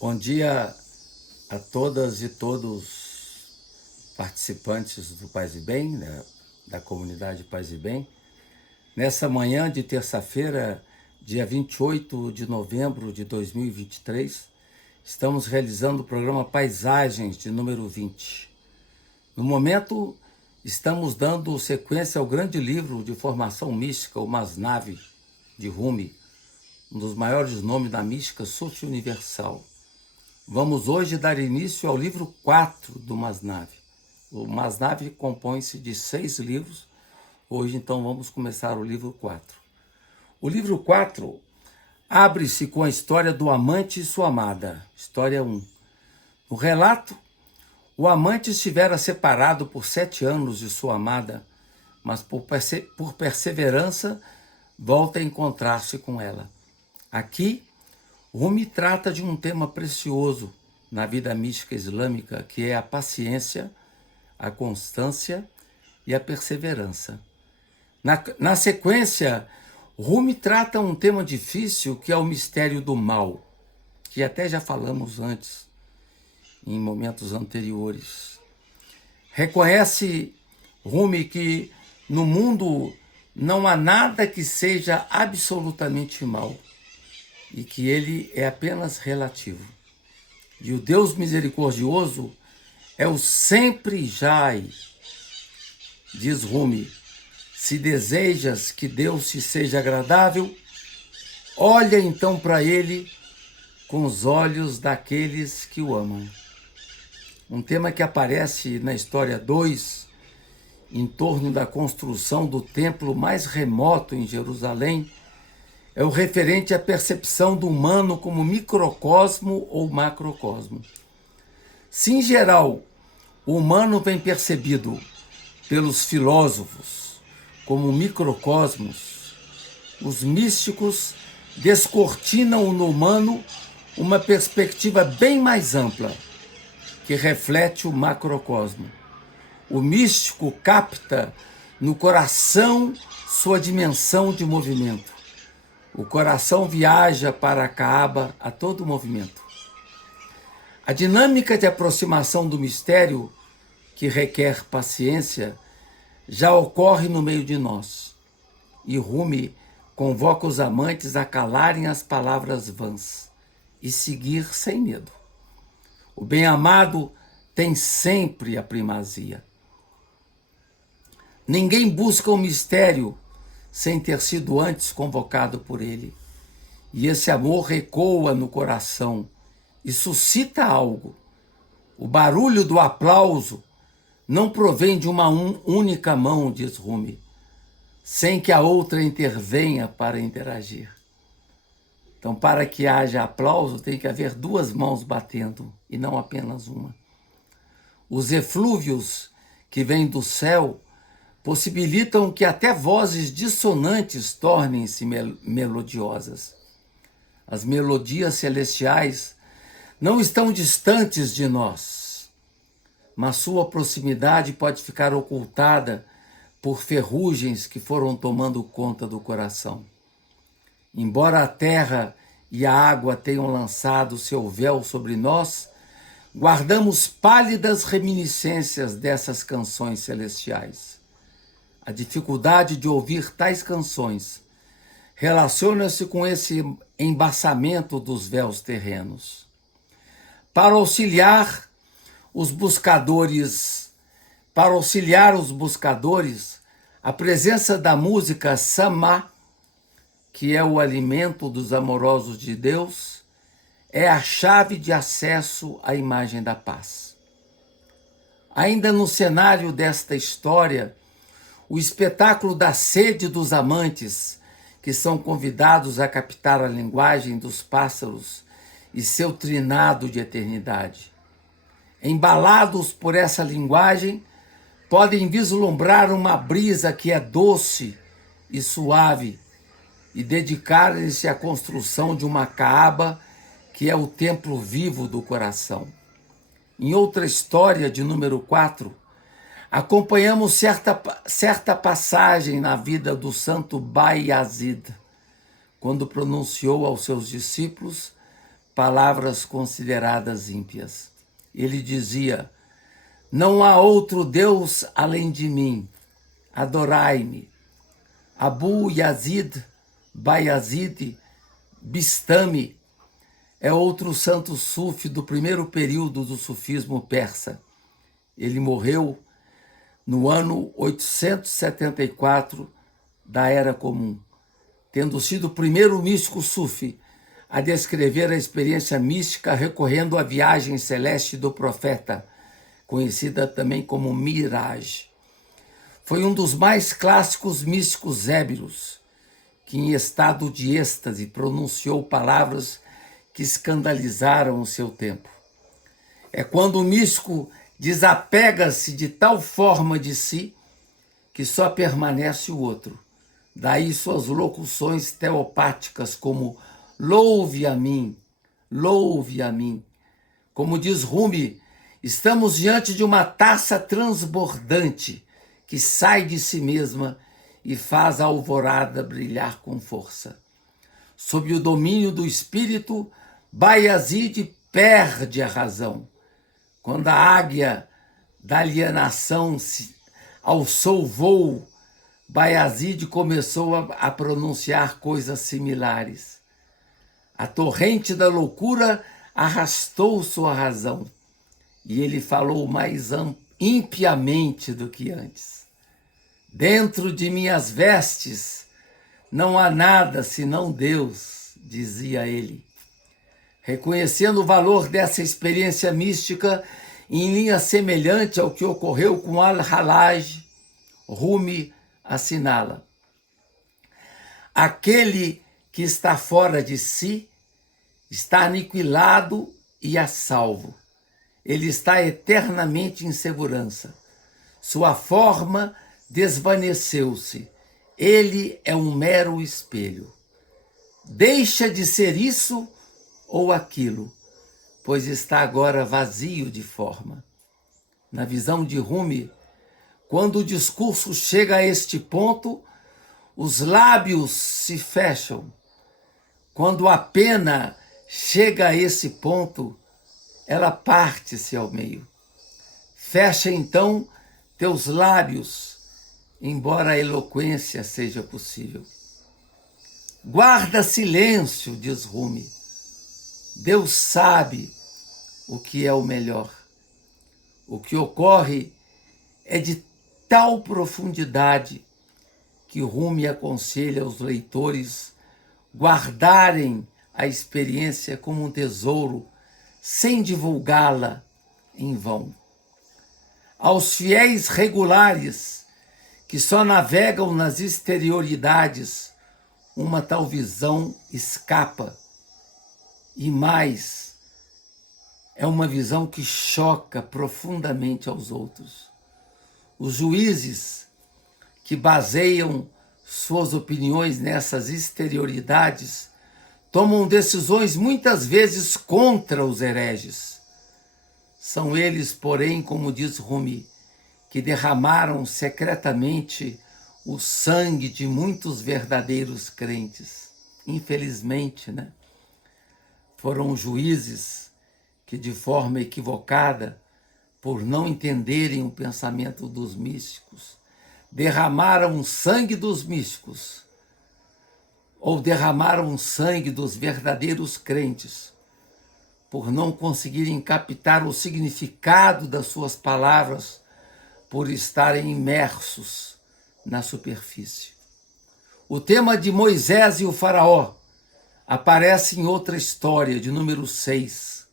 Bom dia a todas e todos participantes do Paz e Bem, da comunidade Paz e Bem. Nessa manhã de terça-feira, dia 28 de novembro de 2023, estamos realizando o programa Paisagens de número 20. No momento, estamos dando sequência ao grande livro de formação mística, o Masnavi, de Rumi, um dos maiores nomes da mística socio-universal. Vamos hoje dar início ao livro 4 do Masnavi. O Masnavi compõe-se de 6 livros. Hoje, então, vamos começar o livro 4. O livro 4 abre-se com a história do amante e sua amada. História 1. No relato, o amante estivera separado por 7 anos de sua amada, mas por perseverança volta a encontrar-se com ela. Aqui, Rumi trata de um tema precioso na vida mística islâmica, que é a paciência, a constância e a perseverança. Na sequência, Rumi trata um tema difícil, que é o mistério do mal, que até já falamos antes, em momentos anteriores. Reconhece Rumi que no mundo não há nada que seja absolutamente mal, e que ele é apenas relativo. E o Deus misericordioso é o sempre Jai. Diz Rumi: se desejas que Deus te seja agradável, olha então para ele com os olhos daqueles que o amam. Um tema que aparece na história 2, em torno da construção do templo mais remoto em Jerusalém, é o referente à percepção do humano como microcosmo ou macrocosmo. Se, em geral, o humano vem percebido pelos filósofos como microcosmos, os místicos descortinam no humano uma perspectiva bem mais ampla, que reflete o macrocosmo. O místico capta no coração sua dimensão de movimento. O coração viaja para a Kaaba a todo movimento. A dinâmica de aproximação do mistério, que requer paciência, já ocorre no meio de nós. E Rumi convoca os amantes a calarem as palavras vãs e seguir sem medo. O bem-amado tem sempre a primazia. Ninguém busca o mistério sem ter sido antes convocado por ele. E esse amor ecoa no coração e suscita algo. O barulho do aplauso não provém de uma única mão, diz Rumi, sem que a outra intervenha para interagir. Então, para que haja aplauso, tem que haver 2 mãos batendo e não apenas uma. Os eflúvios que vêm do céu possibilitam que até vozes dissonantes tornem-se melodiosas. As melodias celestiais não estão distantes de nós, mas sua proximidade pode ficar ocultada por ferrugens que foram tomando conta do coração. Embora a terra e a água tenham lançado seu véu sobre nós, guardamos pálidas reminiscências dessas canções celestiais. A dificuldade de ouvir tais canções relaciona-se com esse embaçamento dos véus terrenos. Para auxiliar os buscadores, a presença da música Sama, que é o alimento dos amorosos de Deus, é a chave de acesso à imagem da paz. Ainda no cenário desta história, o espetáculo da sede dos amantes, que são convidados a captar a linguagem dos pássaros e seu trinado de eternidade. Embalados por essa linguagem, podem vislumbrar uma brisa que é doce e suave e dedicarem-se à construção de uma Kaaba, que é o templo vivo do coração. Em outra história, de número 4, acompanhamos certa passagem na vida do santo Bayazid, quando pronunciou aos seus discípulos palavras consideradas ímpias. Ele dizia: não há outro Deus além de mim, adorai-me. Abu Yazid Bayazid Bistami é outro santo sufi do primeiro período do sufismo persa. Ele morreu no ano 874 da Era Comum, tendo sido o primeiro místico sufi a descrever a experiência mística recorrendo à viagem celeste do profeta, conhecida também como Miraj. Foi um dos mais clássicos místicos ébrios, que em estado de êxtase pronunciou palavras que escandalizaram o seu tempo. É quando o místico desapega-se de tal forma de si que só permanece o outro. Daí suas locuções teopáticas como louve a mim, louve a mim. Como diz Rumi, estamos diante de uma taça transbordante que sai de si mesma e faz a alvorada brilhar com força. Sob o domínio do espírito, Bayazid perde a razão. Quando a águia da alienação alçou voo, Bayazid começou a pronunciar coisas similares. A torrente da loucura arrastou sua razão e ele falou mais impiamente do que antes. Dentro de minhas vestes não há nada senão Deus, dizia ele. Reconhecendo o valor dessa experiência mística em linha semelhante ao que ocorreu com Al-Hallaj, Rumi assinala: aquele que está fora de si está aniquilado e a salvo. Ele está eternamente em segurança. Sua forma desvaneceu-se. Ele é um mero espelho. Deixa de ser isso ou aquilo, pois está agora vazio de forma. Na visão de Rumi, quando o discurso chega a este ponto, os lábios se fecham. Quando a pena chega a esse ponto, ela parte-se ao meio. Fecha então teus lábios, embora a eloquência seja possível. Guarda silêncio, diz Rumi. Deus sabe o que é o melhor. O que ocorre é de tal profundidade que Rumi aconselha aos leitores guardarem a experiência como um tesouro, sem divulgá-la em vão. Aos fiéis regulares que só navegam nas exterioridades, uma tal visão escapa. E mais, é uma visão que choca profundamente aos outros. Os juízes que baseiam suas opiniões nessas exterioridades tomam decisões muitas vezes contra os hereges. São eles, porém, como diz Rumi, que derramaram secretamente o sangue de muitos verdadeiros crentes. Infelizmente, né? Foram juízes que, de forma equivocada, por não entenderem o pensamento dos místicos, derramaram o sangue dos místicos, ou derramaram o sangue dos verdadeiros crentes, por não conseguirem captar o significado das suas palavras, por estarem imersos na superfície. O tema de Moisés e o faraó aparece em outra história, de número 6,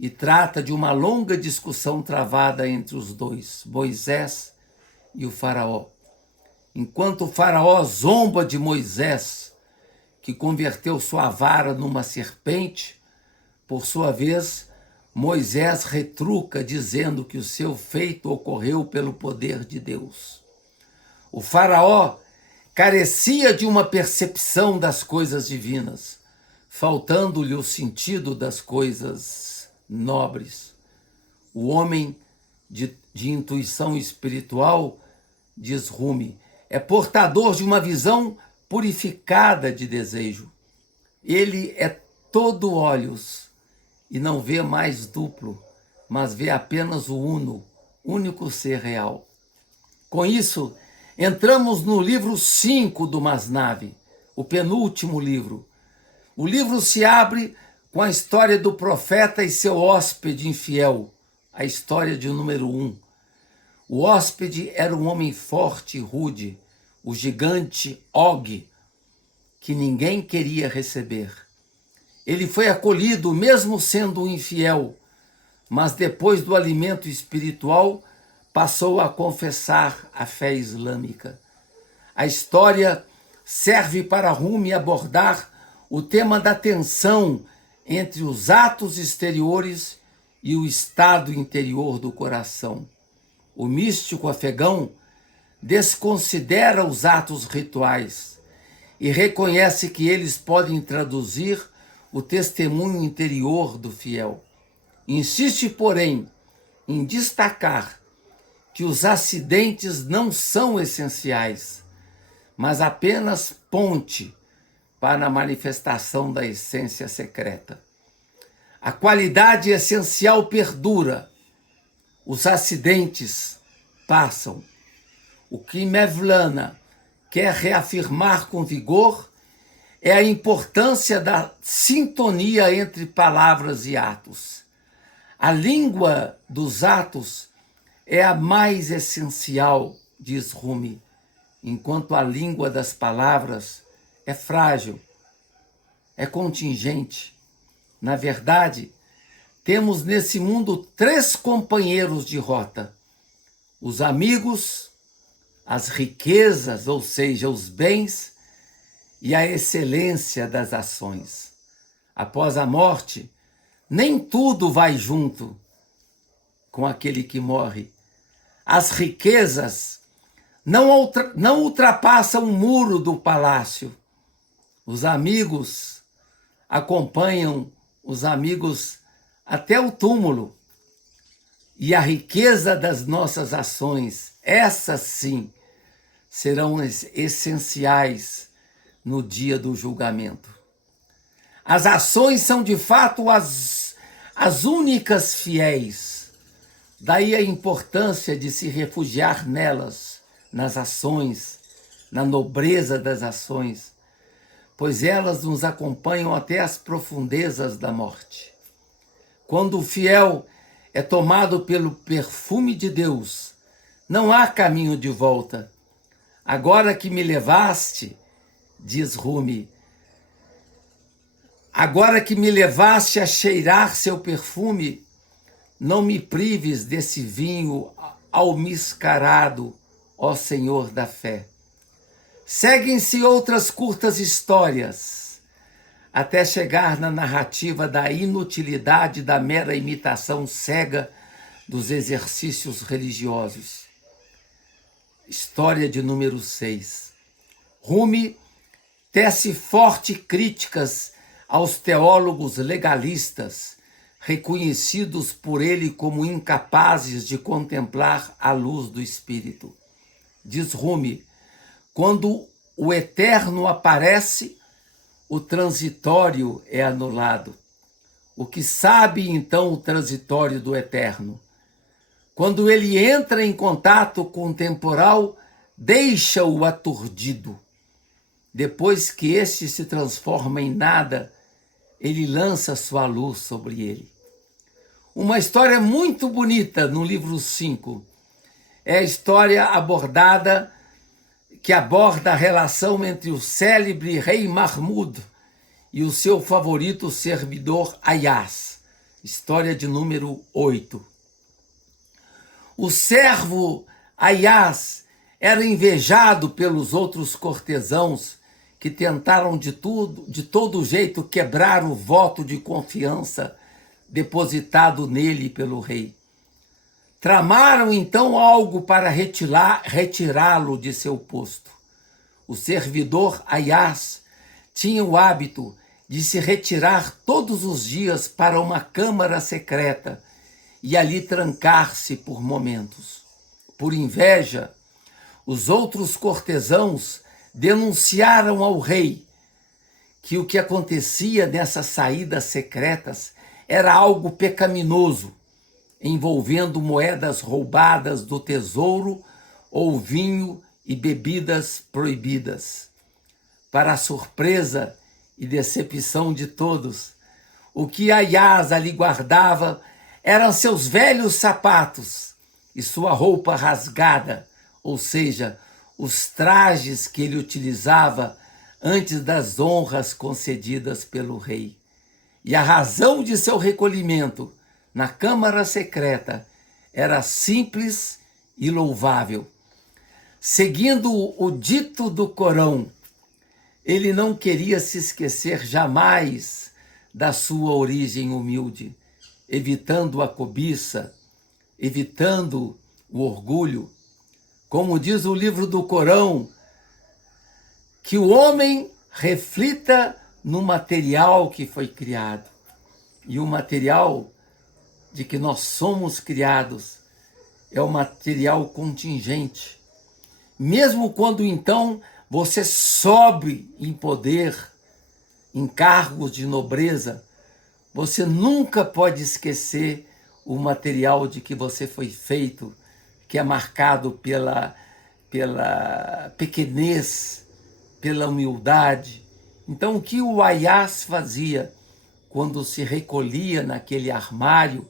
e trata de uma longa discussão travada entre os dois, Moisés e o faraó. Enquanto o faraó zomba de Moisés, que converteu sua vara numa serpente, por sua vez, Moisés retruca dizendo que o seu feito ocorreu pelo poder de Deus. O faraó carecia de uma percepção das coisas divinas, faltando-lhe o sentido das coisas nobres. O homem de intuição espiritual, diz Rumi, é portador de uma visão purificada de desejo. Ele é todo olhos, e não vê mais duplo, mas vê apenas o uno, único ser real. Com isso, entramos no livro 5 do Masnavi, o penúltimo livro. O livro se abre com a história do profeta e seu hóspede infiel, a história de número 1. O hóspede era um homem forte e rude, o gigante Og, que ninguém queria receber. Ele foi acolhido mesmo sendo um infiel, mas depois do alimento espiritual passou a confessar a fé islâmica. A história serve para Rumi abordar o tema da tensão entre os atos exteriores e o estado interior do coração. O místico afegão desconsidera os atos rituais e reconhece que eles podem traduzir o testemunho interior do fiel. Insiste, porém, em destacar que os acidentes não são essenciais, mas apenas ponte para a manifestação da essência secreta. A qualidade essencial perdura, os acidentes passam. O que Mevlana quer reafirmar com vigor é a importância da sintonia entre palavras e atos. A língua dos atos é a mais essencial, diz Rumi, enquanto a língua das palavras é frágil, é contingente. Na verdade, temos nesse mundo 3 companheiros de rota: os amigos, as riquezas, ou seja, os bens, e a excelência das ações. Após a morte, nem tudo vai junto com aquele que morre. As riquezas não ultrapassam o muro do palácio. Os amigos acompanham os amigos até o túmulo. E a riqueza das nossas ações, essas sim, serão essenciais no dia do julgamento. As ações são de fato as únicas fiéis. Daí a importância de se refugiar nelas, nas ações, na nobreza das ações, pois elas nos acompanham até as profundezas da morte. Quando o fiel é tomado pelo perfume de Deus, não há caminho de volta. Agora que me levaste, diz Rumi, agora que me levaste a cheirar seu perfume, não me prives desse vinho almiscarado, ó Senhor da fé. Seguem-se outras curtas histórias, até chegar na narrativa da inutilidade da mera imitação cega dos exercícios religiosos. História de número 6. Rumi tece fortes críticas aos teólogos legalistas, reconhecidos por ele como incapazes de contemplar a luz do Espírito. Diz Rumi, quando o eterno aparece, o transitório é anulado. O que sabe então o transitório do eterno? Quando ele entra em contato com o temporal, deixa-o aturdido. Depois que este se transforma em nada, ele lança sua luz sobre ele. Uma história muito bonita no livro 5 é a história que aborda a relação entre o célebre rei Mahmud e o seu favorito servidor Ayaz. História de número 8. O servo Ayaz era invejado pelos outros cortesãos que tentaram de todo jeito quebrar o voto de confiança depositado nele pelo rei. Tramaram então algo para retirá-lo de seu posto. O servidor Ayaz tinha o hábito de se retirar todos os dias para uma câmara secreta e ali trancar-se por momentos. Por inveja, os outros cortesãos denunciaram ao rei que o que acontecia nessas saídas secretas era algo pecaminoso, envolvendo moedas roubadas do tesouro ou vinho e bebidas proibidas. Para a surpresa e decepção de todos, o que Aias ali guardava eram seus velhos sapatos e sua roupa rasgada, ou seja, os trajes que ele utilizava antes das honras concedidas pelo rei. E a razão de seu recolhimento na câmara secreta era simples e louvável. Seguindo o dito do Corão, ele não queria se esquecer jamais da sua origem humilde, evitando a cobiça, evitando o orgulho. Como diz o livro do Corão, que o homem reflita no material que foi criado. E o material de que nós somos criados é o material contingente. Mesmo quando então você sobe em poder, em cargos de nobreza, você nunca pode esquecer o material de que você foi feito, que é marcado pela pequenez, pela humildade. Então, o que o Aias fazia quando se recolhia naquele armário,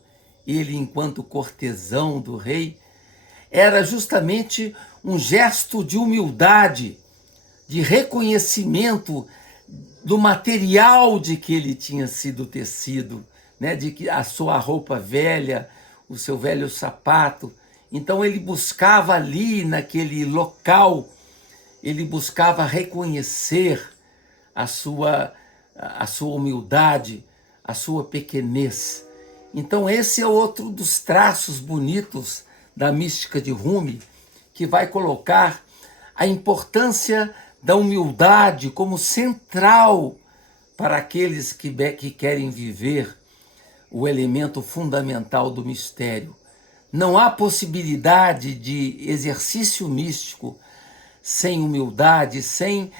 ele enquanto cortesão do rei, era justamente um gesto de humildade, de reconhecimento do material de que ele tinha sido tecido, né? De que a sua roupa velha, o seu velho sapato. Então ele buscava ali, naquele local, ele buscava reconhecer a sua humildade, a sua pequenez. Então esse é outro dos traços bonitos da mística de Rumi, que vai colocar a importância da humildade como central para aqueles que querem viver o elemento fundamental do mistério. Não há possibilidade de exercício místico sem humildade, sem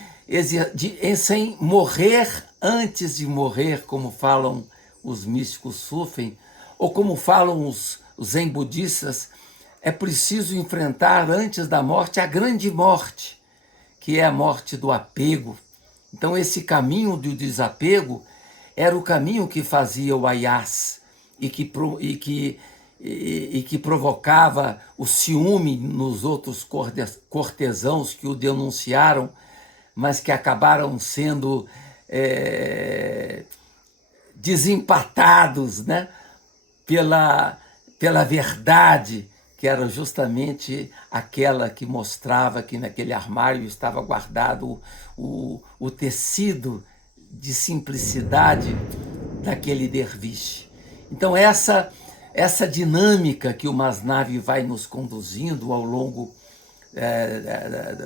morrer antes de morrer, como falam os místicos sufis, ou como falam os zen budistas. É preciso enfrentar antes da morte a grande morte, que é a morte do apego. Então esse caminho do desapego era o caminho que fazia o Aias e que provocava o ciúme nos outros cortesãos que o denunciaram, mas que acabaram sendo desempatados, né, pela verdade, que era justamente aquela que mostrava que naquele armário estava guardado o tecido de simplicidade daquele derviche. Então essa dinâmica que o Masnavi vai nos conduzindo ao longo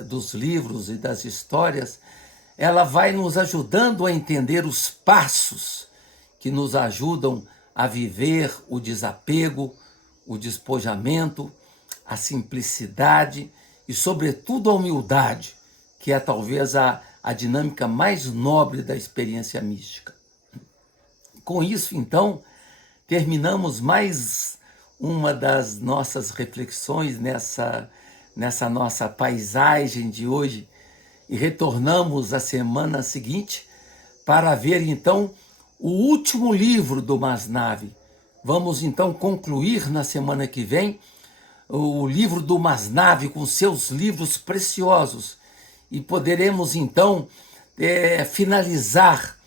dos livros e das histórias, ela vai nos ajudando a entender os passos que nos ajudam a viver o desapego, o despojamento, a simplicidade e, sobretudo, a humildade, que é talvez a dinâmica mais nobre da experiência mística. Com isso, então, terminamos mais uma das nossas reflexões nessa nossa paisagem de hoje e retornamos à semana seguinte para ver, então, o último livro do Masnavi. Vamos, então, concluir na semana que vem o livro do Masnavi com seus livros preciosos e poderemos, então, finalizar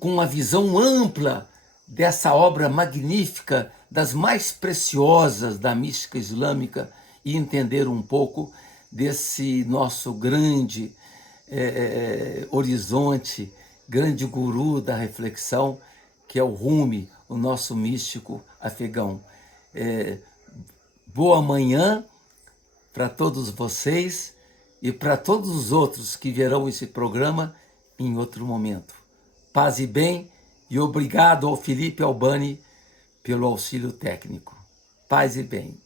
com uma visão ampla dessa obra magnífica, das mais preciosas da mística islâmica, e entender um pouco desse nosso grande horizonte, grande guru da reflexão, que é o Rumi, o nosso místico afegão. Boa manhã para todos vocês e para todos os outros que verão esse programa em outro momento. Paz e bem, e obrigado ao Felipe Albani pelo auxílio técnico. Paz e bem.